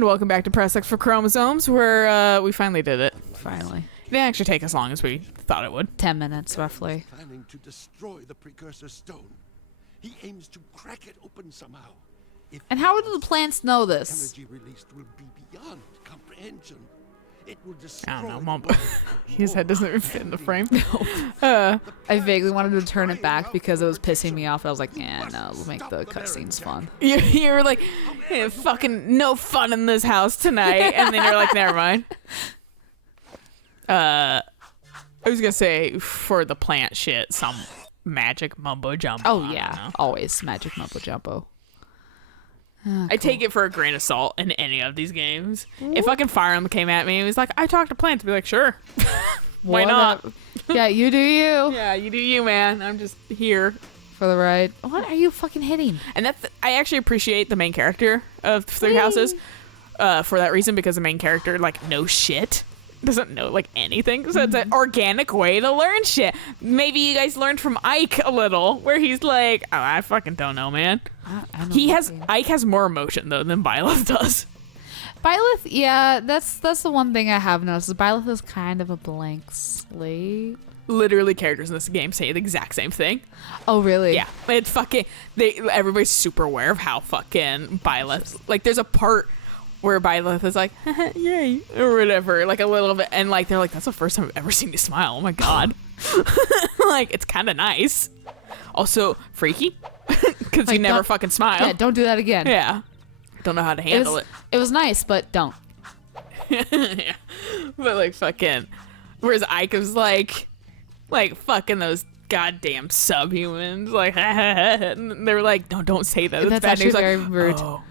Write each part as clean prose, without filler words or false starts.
And welcome back to Press X for Chromosomes, where we finally did it. Finally. It didn't actually take as long as we thought it would. 10 minutes, roughly. Planning to destroy the precursor stone. He aims to crack it open somehow. If And how do the plants know this? energy released will be beyond comprehension. It will destroy I don't know, the Mom. world His head doesn't even fit in the frame. I vaguely wanted to turn it back because it was pissing me off. I was like, yeah, no, we'll make the cutscenes fun. You were like, hey, fucking no fun in this house tonight. And then you're like, never mind. I was going to say, for the plant shit, some magic mumbo jumbo. Oh, yeah. Always magic mumbo jumbo. I take it for a grain of salt in any of these games. If fucking Fire Emblem came at me and was like, I talk to plants, I'd be like, sure. Why not? Yeah, you do you. Yeah, you do you, man. I'm just here. For the ride. What are you fucking hitting? And I actually appreciate the main character of Three Houses for that reason, because the main character, like, knows shit. Doesn't know, like, anything. So it's an organic way to learn shit. Maybe you guys learned from Ike a little, where he's like, oh, I fucking don't know, man. Ike has more emotion, though, than Byleth does. Byleth, yeah, that's the one thing I have noticed. Is Byleth is kind of a blank slate. Literally, characters in this game say the exact same thing. Oh, really? Yeah, it's fucking. Everybody's super aware of how fucking Byleth. Like, there's a part where Byleth is like, yay, or whatever, like a little bit, and like they're like, that's the first time I've ever seen you smile. Oh my god, like it's kind of nice. Also freaky, because Like, you never don't- fucking smile. Yeah, don't do that again. Yeah, don't know how to handle it. It was nice, but don't. Yeah, but like fucking. Whereas Ike was like fucking those goddamn subhumans, like, and they were like, no, don't say that. That's bad. And he actually was very like, rude. oh,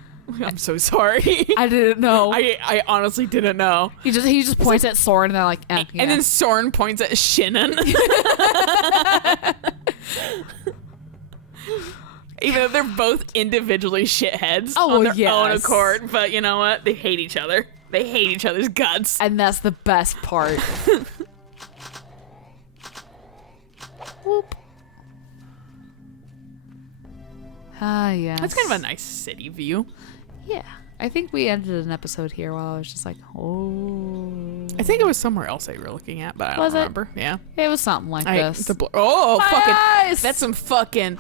I'm so sorry. I didn't know. I honestly didn't know. He just points at Soren and they're like, yeah. And then Soren points at Shinnon. Even though they're both individually shitheads on their own accord, but you know what? They hate each other. They hate each other's guts. And that's the best part. Whoop. Ah, yeah. That's kind of a nice city view. Yeah. I think we ended an episode here while I was just like, oh. I think it was somewhere else that you were looking at, but I don't remember. Yeah. It was something like this. Oh, fucking. Eyes! That's some fucking.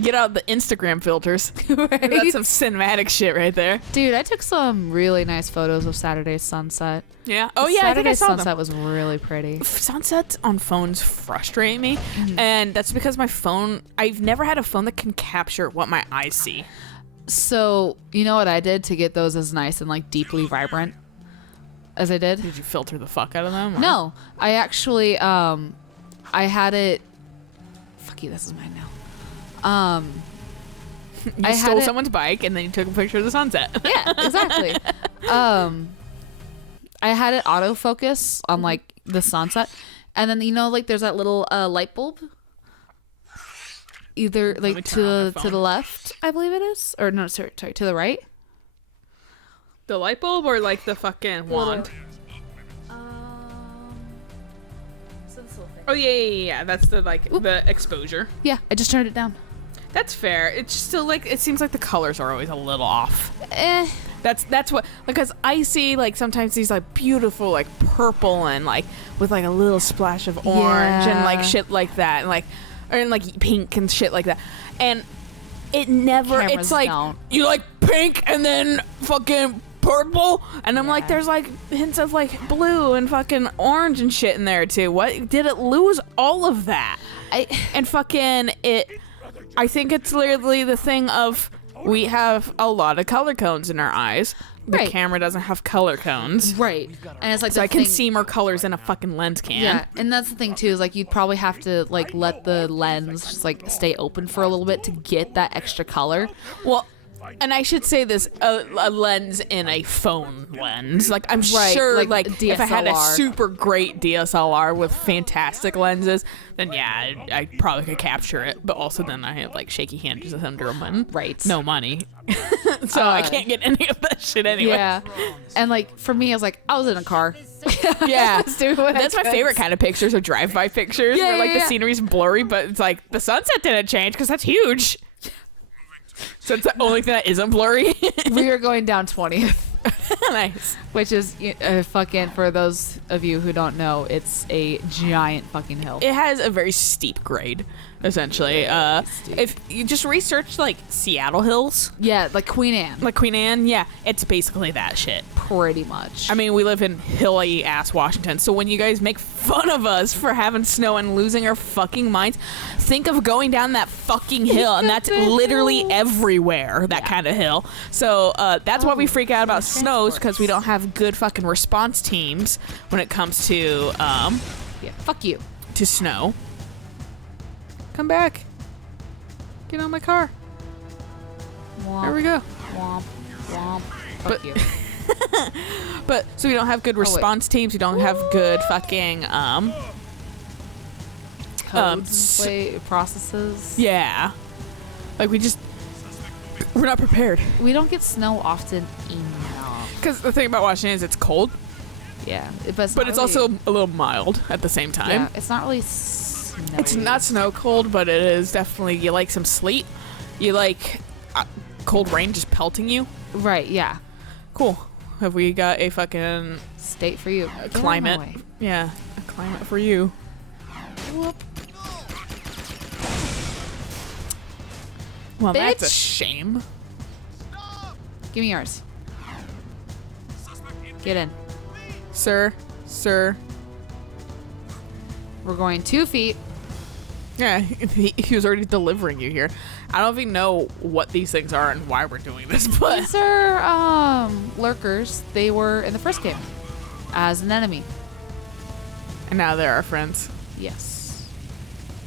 Get out the Instagram filters. Right? That's some cinematic shit right there. Dude, I took some really nice photos of Saturday's sunset. Yeah. Oh, yeah. I think I Saturday's saw sunset them. was really pretty. Sunsets on phones frustrate me, and that's because my phone. I've never had a phone that can capture what my eyes see. So, you know what I did to get those as nice and like deeply vibrant as I did? Did you filter the fuck out of them? Or? No, I actually, I had it. Fuck you, this is mine now. You stole someone's bike and then you took a picture of the sunset. Yeah, exactly. I had it autofocus on like the sunset, and then like there's that little light bulb. Either like to the left, I believe it is, or no, sorry, to the right. The light bulb or like the fucking wand? Oh yeah. That's the the exposure. Yeah, I just turned it down. That's fair. It's just still like it seems like the colors are always a little off. That's what, because I see like sometimes these like beautiful like purple and like with like a little splash of orange and like shit like that, and like or in like pink and shit like that, and it never. Cameras it's like don't. you like pink and then fucking purple, and I'm like, there's like hints of like blue and fucking orange and shit in there too. What did it lose all of that? And fucking it. I think it's literally the thing of we have a lot of color cones in our eyes. The camera doesn't have color cones. Right. And it's like so I can see more colors than a fucking lens can. Yeah, and that's the thing too, is like you'd probably have to like let the lens just like stay open for a little bit to get that extra color. Well, and I should say this, a lens in a phone lens. Like, I'm sure, like if I had a super great DSLR with fantastic lenses, then yeah, I probably could capture it. But also then I have, like, shaky hands under them and no money. So I can't get any of that shit anyway. Yeah. And, like, for me, I was like, I was in a car. Yeah. That's my favorite kind of pictures, are drive-by pictures where, like, the scenery's blurry, but it's like, the sunset didn't change because that's huge. So it's the only thing that isn't blurry. We are going down 20th. Nice. which is fucking, for those of you who don't know, it's a giant fucking hill. It has a very steep grade, essentially. Steep. If you just research like Seattle hills, Yeah, like Queen Anne. like Queen Anne, yeah, it's basically that shit. Pretty much. I mean, we live in hilly ass Washington, so when you guys make fun of us for having snow and losing our fucking minds, think of going down that fucking hill, and that's literally everywhere, that kind of hill. So that's why we freak out about snows, because we don't have good fucking response teams when it comes to yeah, fuck you. to snow. Come back. Get on my car. Womp, There we go. Womp, womp. Fuck But- you. But so we don't have good response teams. We don't have good fucking Codes and processes. yeah. Like we're not prepared. We don't get snow often enough. Because the thing about Washington is it's cold, Yeah, but but not it's really- also a little mild at the same time. yeah, it's not really snowy. It's not snow cold, but it is definitely, you like some sleet. You like cold rain just pelting you. right. Yeah, Cool. Have we got a fucking state for you. Get out of my climate? way. Yeah, a climate for you. Whoop. Well, that's a Bitch. shame. Give me yours. Get in. Sir. We're going 2 feet. Yeah, he was already delivering you here. I don't even know what these things are and why we're doing this, but These are lurkers. They were in the first game as an enemy. and now they're our friends. Yes.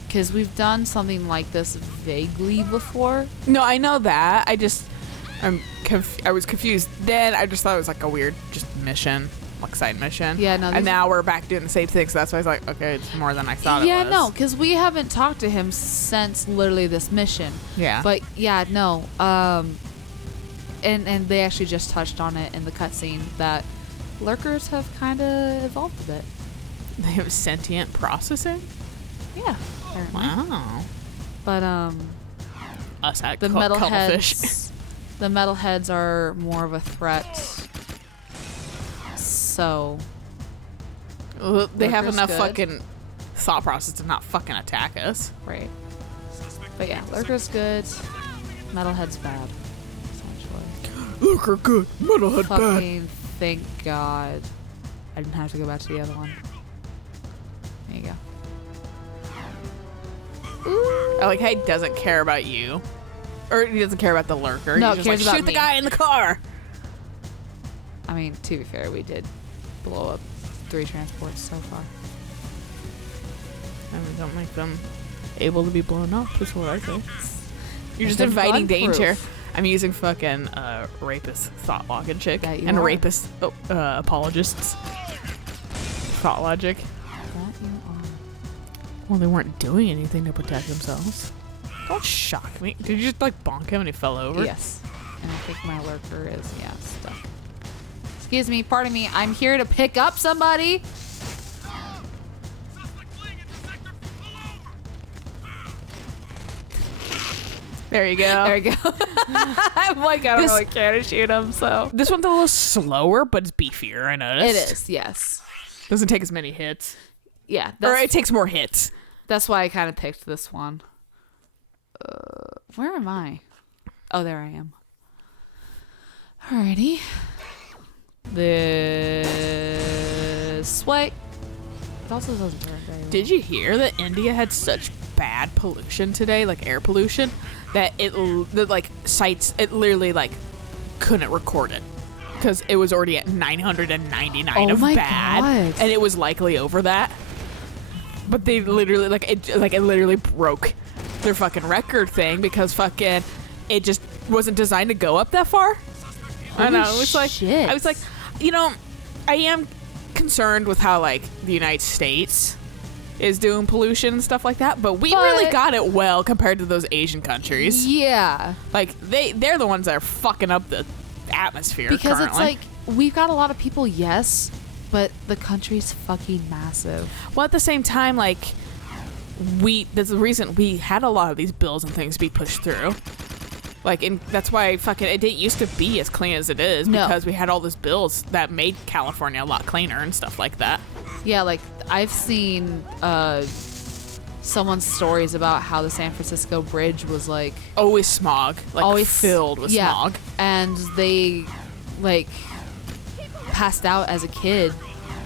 Because we've done something like this vaguely before. No, I know that. I was confused. Then I just thought it was like a weird just mission, like side mission. Yeah, no, And these- now we're back doing the same thing, so that's why I was like, okay, it's more than I thought Yeah, it was. no, because we haven't talked to him since literally this mission. Yeah. But yeah, no. And they actually just touched on it in the cutscene that lurkers have kind of evolved a bit. They have sentient processing? Yeah. Apparently. Wow. But Us at the cuttlefish. metalheads, the metalheads are more of a threat. So Well, they have Lurker's enough good. fucking thought process to not fucking attack us. right. But yeah, lurker's good. Metalhead's bad. Essentially. Lurker good, metalhead Fucking thank God I didn't have to go back to the other one. There you go. I like how he doesn't care about you. Or he doesn't care about the lurker. No, He's just cares like, about shoot the me. guy in the car. I mean, to be fair, we did blow up 3 transports so far. I mean, don't make them able to be blown up, is what I say. You're just them inviting gun-proof. danger. I'm using fucking rapist thought logic chick That you and are. rapist apologists. Thought logic. That you are. Well, they weren't doing anything to protect themselves. Don't shock me. Did you just like bonk him and he fell over? Yes. And I think my lurker is, yeah, stuck. Excuse me, pardon me. I'm here to pick up somebody. There you go. There we go. I'm like, I don't This- really care to shoot him, so. This one's a little slower, but it's beefier, I noticed. It is, yes. Doesn't take as many hits. Yeah, Or that's, it takes more hits. that's why I kind of picked this one. Where am I? Oh, there I am. Alrighty. This way. It also doesn't burn very well. Did you hear that India had such bad pollution today, like air pollution, that like sites, it literally like couldn't record it because it was already at 999 Oh of my bad, God. and it was likely over that. But they literally it literally broke their fucking record thing because fucking it just wasn't designed to go up that far. I Holy know. It was like shit. I was like, you know, I am concerned with how like the United States is doing pollution and stuff like that, but we really But- got it well compared to those Asian countries. Yeah. Like they're the ones that are fucking up the atmosphere Because currently. it's like, we've got a lot of people, yes, but the country's fucking massive. well, at the same time, like there's a reason we had a lot of these bills and things be pushed through. Like, that's why fucking it didn't used to be as clean as it is No. because we had all those bills that made California a lot cleaner and stuff like that. Yeah, like I've seen someone's stories about how the San Francisco bridge was like Always smog, like always filled with yeah, smog. and they like passed out as a kid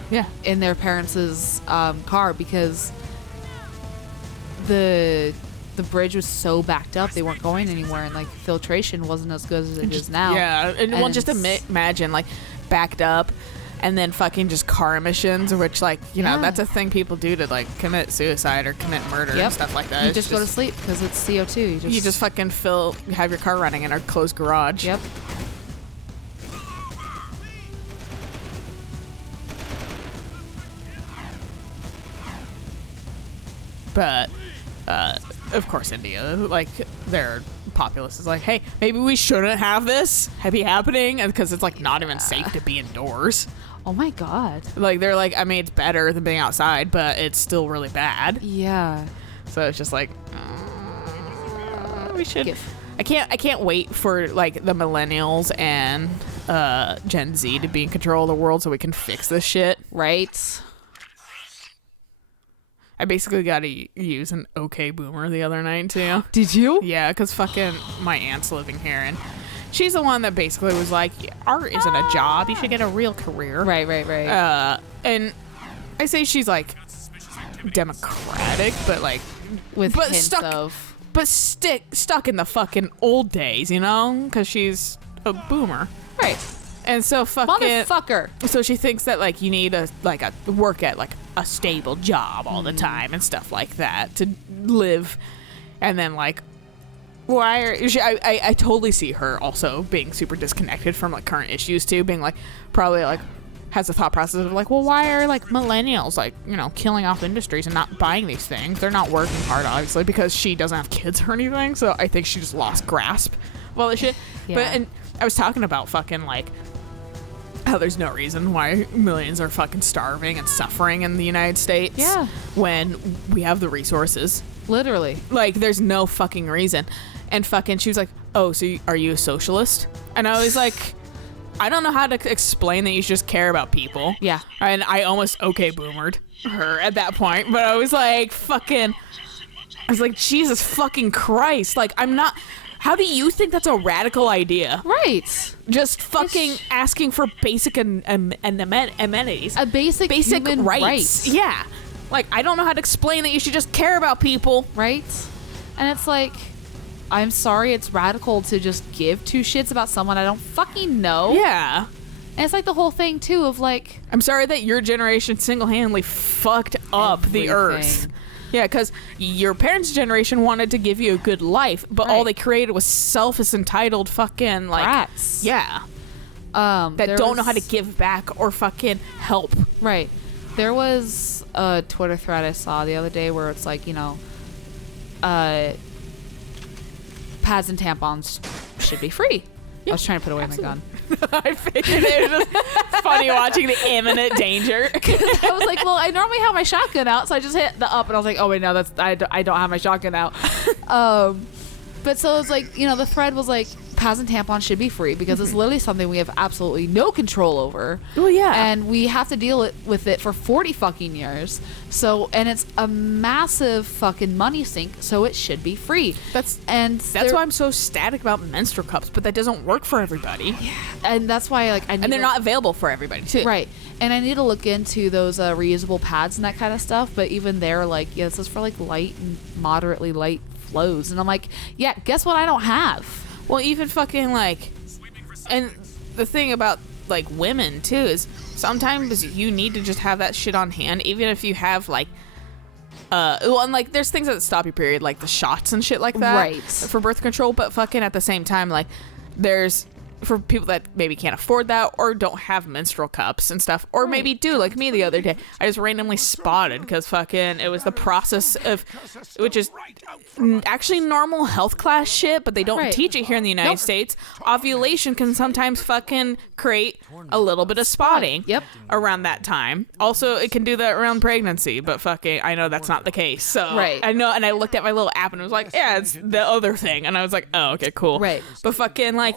Yeah. in their parents' car because the bridge was so backed up they weren't going anywhere, and like filtration wasn't as good as it is now. Yeah, and well, And just it's- imagine like backed up, and then fucking just car emissions, which like Yeah. that's a thing people do to like commit suicide or commit murder and stuff like that. You It's just go to sleep because it's CO2. You just fucking have your car running in a closed garage. Yep. But of course, India, like their populace is like, hey, maybe we shouldn't have this be happening, because it's like not even safe to be indoors. Oh my god. Like they're like, I mean, it's better than being outside, but it's still really bad. Yeah. So it's just like, we should. Give. I can't wait for like the millennials and Gen Z to be in control of the world so we can fix this shit. Right. I basically got to use an okay boomer the other night too. Did you? Yeah, because fucking my aunt's living here, and she's the one that basically was like, art isn't a job. You should get a real career. Right. And I say she's like democratic, but like With but hints stuck- of stuck in the fucking old days, you know? Because she's a boomer. right. And so fucking Motherfucker. so she thinks that like you need a work at like a stable job all the time and stuff like that to live. And then like I totally see her also being super disconnected from like current issues too, being like probably like has a thought process of like, well, why are like millennials like, you know, killing off industries and not buying these things? They're not working hard, obviously, because she doesn't have kids or anything. So I think she just lost grasp of all this shit. Yeah. But and I was talking about fucking like how there's no reason why millions are fucking starving and suffering in the United States. Yeah. When we have the resources. Literally. Like, there's no fucking reason. And fucking, she was like, oh, so are you a socialist? And I was like, I don't know how to explain that you should just care about people. Yeah. And I almost boomered her at that point. But I was like, fucking, I was like, Jesus fucking Christ. Like, I'm not, how do you think that's a radical idea? Right. Just fucking asking for basic amenities. A basic human rights. right. Yeah. Like, I don't know how to explain that you should just care about people. Right? And it's like, I'm sorry, it's radical to just give two shits about someone I don't fucking know. Yeah. And it's like the whole thing, too, of like, I'm sorry that your generation single-handedly fucked up the earth. Everything. Yeah, because your parents' generation wanted to give you a good life, but all Right. they created was selfish, entitled fucking, like... Rats. Yeah. that That don't know how to give back or fucking help. Right. There was a Twitter thread I saw the other day where it's like, you know, pads and tampons should be free. I was trying to put away my gun. I figured it was just funny watching the imminent danger. I was like, well, I normally have my shotgun out, so I just hit the up, and I was like, oh wait, no, I don't have my shotgun out. But so it was like, you know, the thread was like, pads and tampons should be free because it's literally something we have absolutely no control over. Well, yeah. And we have to deal with it for 40 fucking years. So, and it's a massive fucking money sink, so it should be free. That's That's why I'm so static about menstrual cups, but that doesn't work for everybody. And that's why, like, I need And they're to- not available for everybody, too. Right. And I need to look into those reusable pads and that kind of stuff. But even they're like, yeah, this is for like light and moderately light flows. And I'm like, yeah, guess what I don't have? Well, even fucking like, and the thing about like women too is sometimes you need to just have that shit on hand, even if you have like, well, and like there's things that stop your period, like the shots and shit like that, Right. for birth control. But fucking at the same time, like there's for people that maybe can't afford that or don't have menstrual cups and stuff, or maybe do like me the other day. I just randomly spotted because fucking it was the process of, which is actually normal health class shit, but they don't teach it here in the United States. Ovulation can sometimes fucking create a little bit of spotting around that time. Also, it can do that around pregnancy, but fucking I know that's not the case. So I know, and I looked at my little app and it was like, yeah, it's the other thing, and I was like, oh, okay, cool. But fucking like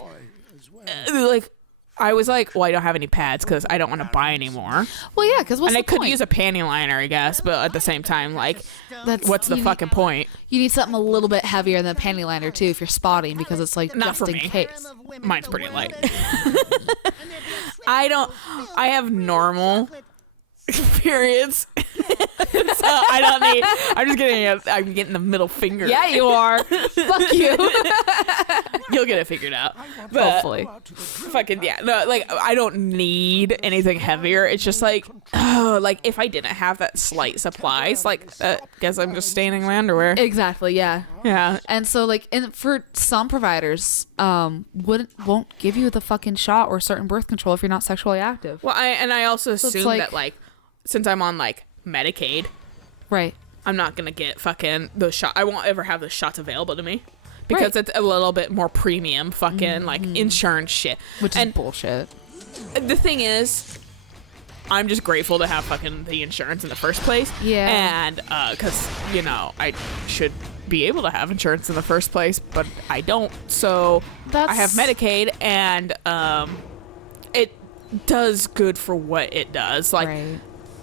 I was like, well, I don't have any pads because I don't want to buy anymore. Well, yeah, because I could use a panty liner, I guess, but at the same time, like, what's the fucking point? You need something a little bit heavier than a panty liner too if you're spotting, because it's like not just for in me. case. Mine's pretty light. I have normal periods. So I don't need. I'm getting the middle finger. Yeah, you are. Fuck you. You'll get it figured out. But hopefully. Fucking yeah. No, like I don't need anything heavier. It's just like, like if I didn't have that slight supplies, like guess I'm just staining my underwear. Exactly. Yeah. Yeah. And so like, and for some providers, won't give you the fucking shot or certain birth control if you're not sexually active. Well, I also assume that like, since I'm on like Medicaid, I'm not gonna get fucking those shots. I won't ever have those shots available to me because it's a little bit more premium fucking like insurance shit, which is bullshit. The thing is, I'm just grateful to have fucking the insurance in the first place. Yeah. And because I should be able to have insurance in the first place, but I don't. So I have Medicaid, and it does good for what it does. Like.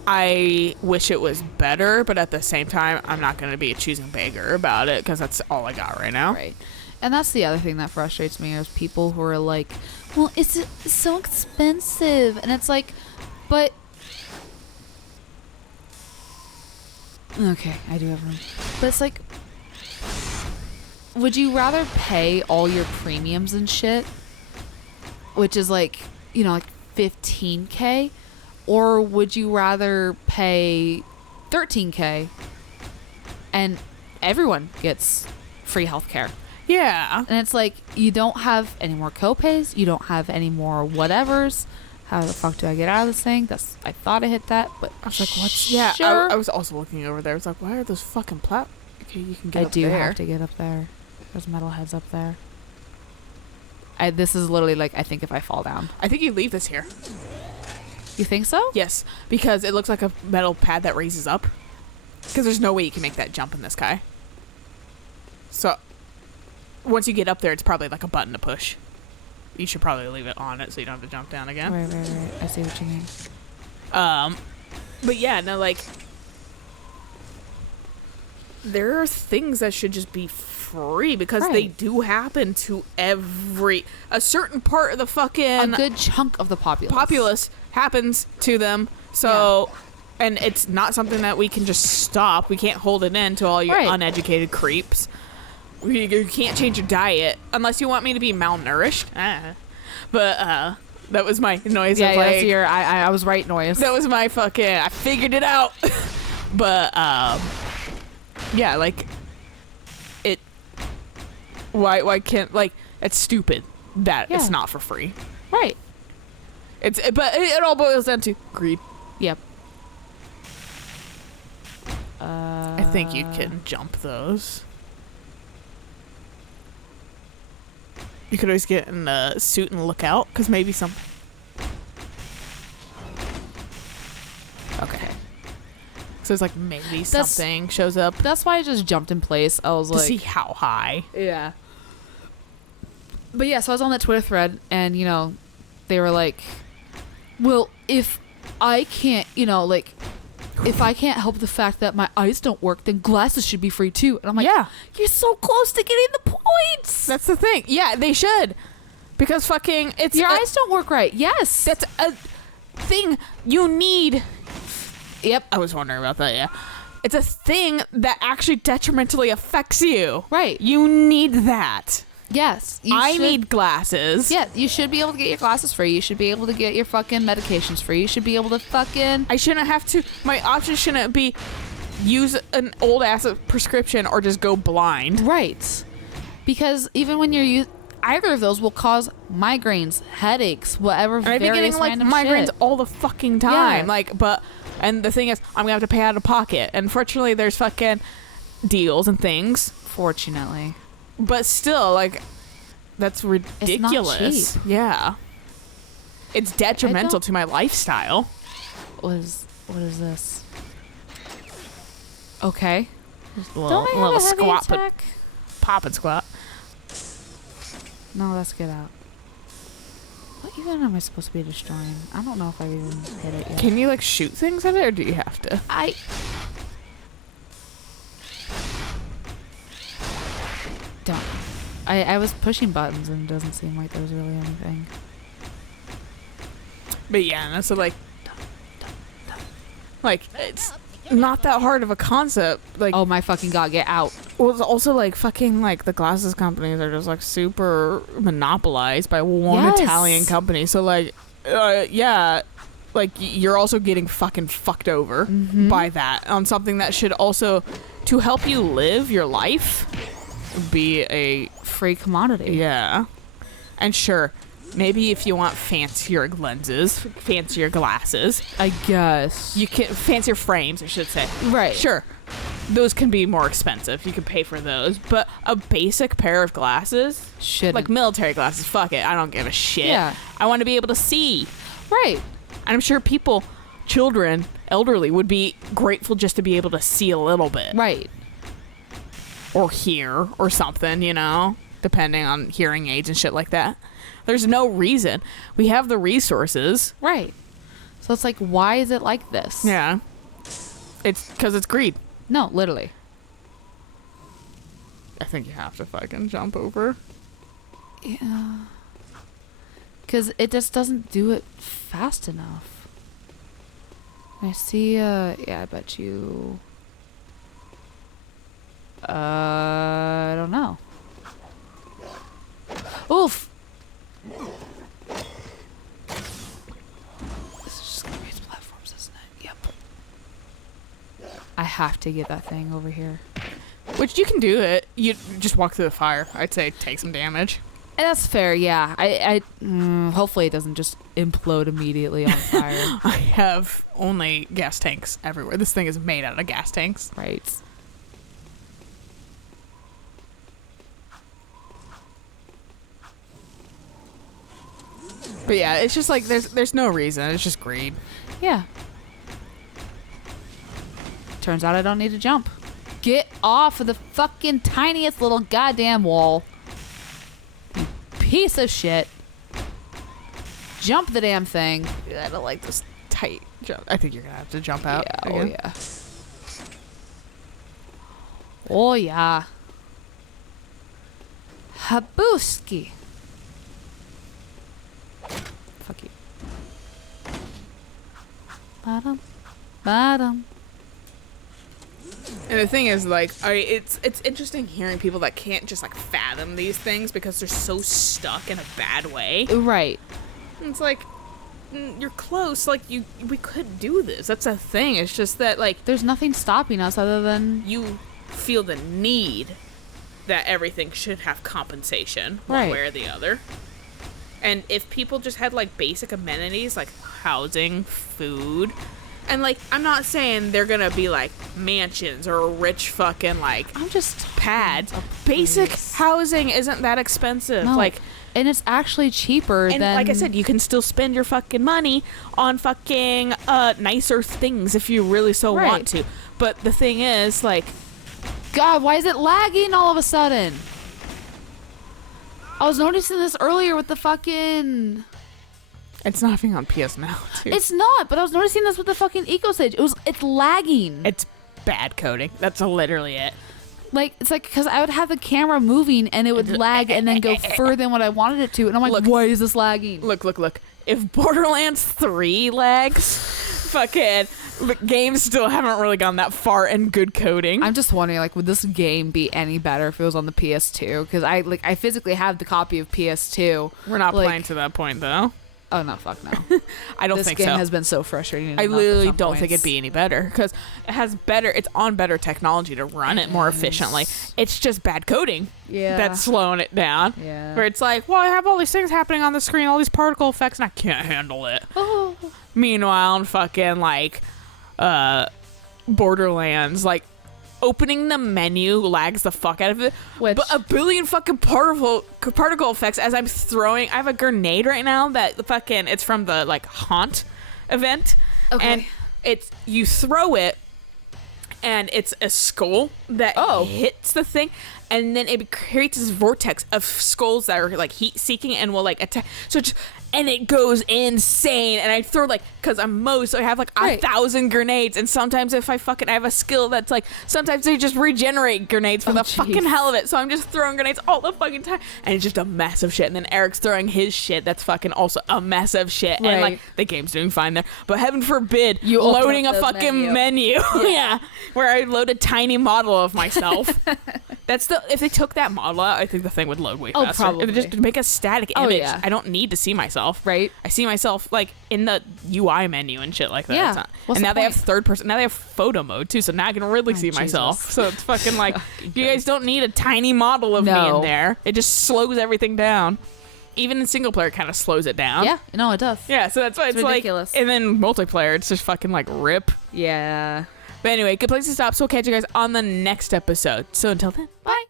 I wish it was better, but at the same time, I'm not going to be a choosing beggar about it because that's all I got right now. Right. And that's the other thing that frustrates me is people who are like, well, it's so expensive. And it's like, but... Okay, I do have room. But it's like, would you rather pay all your premiums and shit, which is like, like $15K? Or would you rather pay $13K and everyone gets free healthcare? Yeah. And it's like, you don't have any more copays. You don't have any more whatevers. How the fuck do I get out of this thing? I thought I hit that, but I was like, what's... Yeah, sure. I was also looking over there. I was like, why are those fucking Okay, you can get up there. I do have to get up there. There's metalheads up there. This is literally like, I think if I fall down. I think you leave this here. You think so? Yes, because it looks like a metal pad that raises up. Because there's no way you can make that jump in this guy. So, once you get up there, it's probably like a button to push. You should probably leave it on it so you don't have to jump down again. Right. I see what you mean. But yeah, no, like, there are things that should just be free because they do happen to a certain part of the fucking... A good chunk of the populace happens to them. So, and it's not something that we can just stop. We can't hold it in to all your uneducated creeps. You can't change your diet unless you want me to be malnourished. But that was my noise. Yeah, that's your I was right noise. That was my fucking... I figured it out. But yeah, like it. Why can't, like, it's stupid that it's not for free. Right. But it all boils down to greed. Yep. I think you can jump those. You could always get in a suit and look out, because maybe some... Okay. So it's like maybe something shows up. That's why I just jumped in place. I was like... To see how high. Yeah. But yeah, so I was on that Twitter thread, and, they were like, well, if I can't, if I can't help the fact that my eyes don't work, then glasses should be free too. And I'm like, yeah, you're so close to getting the points. That's the thing. Yeah, they should. Because fucking, it's... Your eyes don't work right. Yes. That's a thing you need. Yep. I was wondering about that, yeah. It's a thing that actually detrimentally affects you. Right. You need that. Yes. I need glasses. Yeah, you should be able to get your glasses free. You should be able to get your fucking medications free. You should be able to fucking... I shouldn't have to... My option shouldn't be use an old-ass prescription or just go blind. Right. Because even when you're either of those will cause migraines, headaches, whatever. And I've been getting like migraines all the fucking time. Yeah. And the thing is, I'm gonna have to pay out of pocket. And fortunately, there's fucking deals and things. Fortunately, but still, like, that's ridiculous. It's not cheap. Yeah, it's detrimental to my lifestyle. What is this? Okay. Just a little squat, but pop and squat. No, let's get out. What even am I supposed to be destroying? I don't know if I even hit it yet. Can you like shoot things at it, or do you have to? Don't. I was pushing buttons and it doesn't seem like there was really anything. But yeah, so like it's not that hard of a concept. Like, oh my fucking god, get out. Well, it's also like fucking like the glasses companies are just like super monopolized by one Italian company. So like, yeah, like you're also getting fucking fucked over by that on something that should also, to help you live your life, be a free commodity. Yeah. And sure, maybe if you want fancier lenses, fancier glasses, I guess you can fancier frames, I should say. Right. Sure. Those can be more expensive. You can pay for those. But a basic pair of glasses, like military glasses, fuck it. I don't give a shit. Yeah. I want to be able to see. Right. And I'm sure people, children, elderly, would be grateful just to be able to see a little bit. Right. Or hear or something, you know, depending on hearing aids and shit like that. There's no reason. We have the resources. Right. So it's like, why is it like this? Yeah. It's because it's greed. No, literally. I think you have to fucking jump over. Yeah. Because it just doesn't do it fast enough. I see, yeah, I bet you... I don't know. Oof! This is just gonna raise platforms, isn't it? Yep. I have to get that thing over here. Which you can do it. You just walk through the fire. I'd say take some damage. And that's fair, yeah. Hopefully it doesn't just implode immediately on fire. I have only gas tanks everywhere. This thing is made out of gas tanks. Right. But yeah, it's just like there's no reason. It's just greed. Yeah. Turns out I don't need to jump. Get off of the fucking tiniest little goddamn wall. You piece of shit. Jump the damn thing. I don't like this tight jump. I think you're gonna have to jump out. Yeah, again. oh yeah. Oh yeah. Habuski. Fuck you. Bottom. And the thing is, like, it's interesting hearing people that can't just like fathom these things because they're so stuck in a bad way. Right. It's like, you're close. Like we could do this. That's a thing. It's just that like there's nothing stopping us other than you feel the need that everything should have compensation one way or the other. And if people just had like basic amenities like housing, food, and like I'm not saying they're gonna be like mansions or a rich fucking like I'm just pad. Basic housing isn't that expensive. No. Like, and it's actually cheaper and than, like I said, you can still spend your fucking money on fucking nicer things if you really so want to. But the thing is, like, God, why is it lagging all of a sudden? I was noticing this earlier with the fucking... It's not being on PS Now, too. It's not, but I was noticing this with the fucking Eco-Sage. It's lagging. It's bad coding. That's literally it. Like, it's like, because I would have the camera moving and it would lag and then go further than what I wanted it to. And I'm like, look, why is this lagging? Look. If Borderlands 3 lags, fucking games still haven't really gone that far in good coding. I'm just wondering, like, would this game be any better if it was on the PS2? Because I physically have the copy of PS2. We're not playing to that point, though. Oh no, fuck no. I don't This think game so. has been so frustrating. I enough at literally some don't think points. it'd be any better because it's on better technology to run it more efficiently. It's just bad coding that's slowing it down. Yeah. Where it's like, well, I have all these things happening on the screen, all these particle effects, and I can't handle it. Oh. Meanwhile, in fucking like Borderlands, like opening the menu lags the fuck out of it. Which- but a billion fucking particle effects as I'm throwing. I have a grenade right now that fucking it's from the like Haunt event. Okay. And it's you throw it and it's a skull that hits the thing, and then it creates this vortex of skulls that are like heat seeking and will like attack. So and it goes insane. And I throw like, cause I'm Mo, so I have like 1,000 grenades. And sometimes if I have a skill that's like, sometimes they just regenerate grenades for the fucking hell of it. So I'm just throwing grenades all the fucking time, and it's just a mess of shit. And then Eric's throwing his shit that's fucking also a mess of shit. And like the game's doing fine there, but heaven forbid You loading a open up the fucking menu. Yeah, where I load a tiny model of myself. If they took that model out, I think the thing would load way faster. Probably. If they just make a static image, yeah. I don't need to see myself. Right. I see myself like in the UI menu and shit like that. Yeah. It's not- What's and the now they have point? third person. Now they have photo mode too, so now I can really see myself. Jesus. So it's fucking like you guys don't need a tiny model of me No. in there. It just slows everything down. Even in single player, it kind of slows it down. Yeah. No, it does. Yeah. So that's why it's ridiculous. like. And then multiplayer, it's just fucking like rip. Yeah. But anyway, good place to stop. So we'll catch you guys on the next episode. So until then, bye.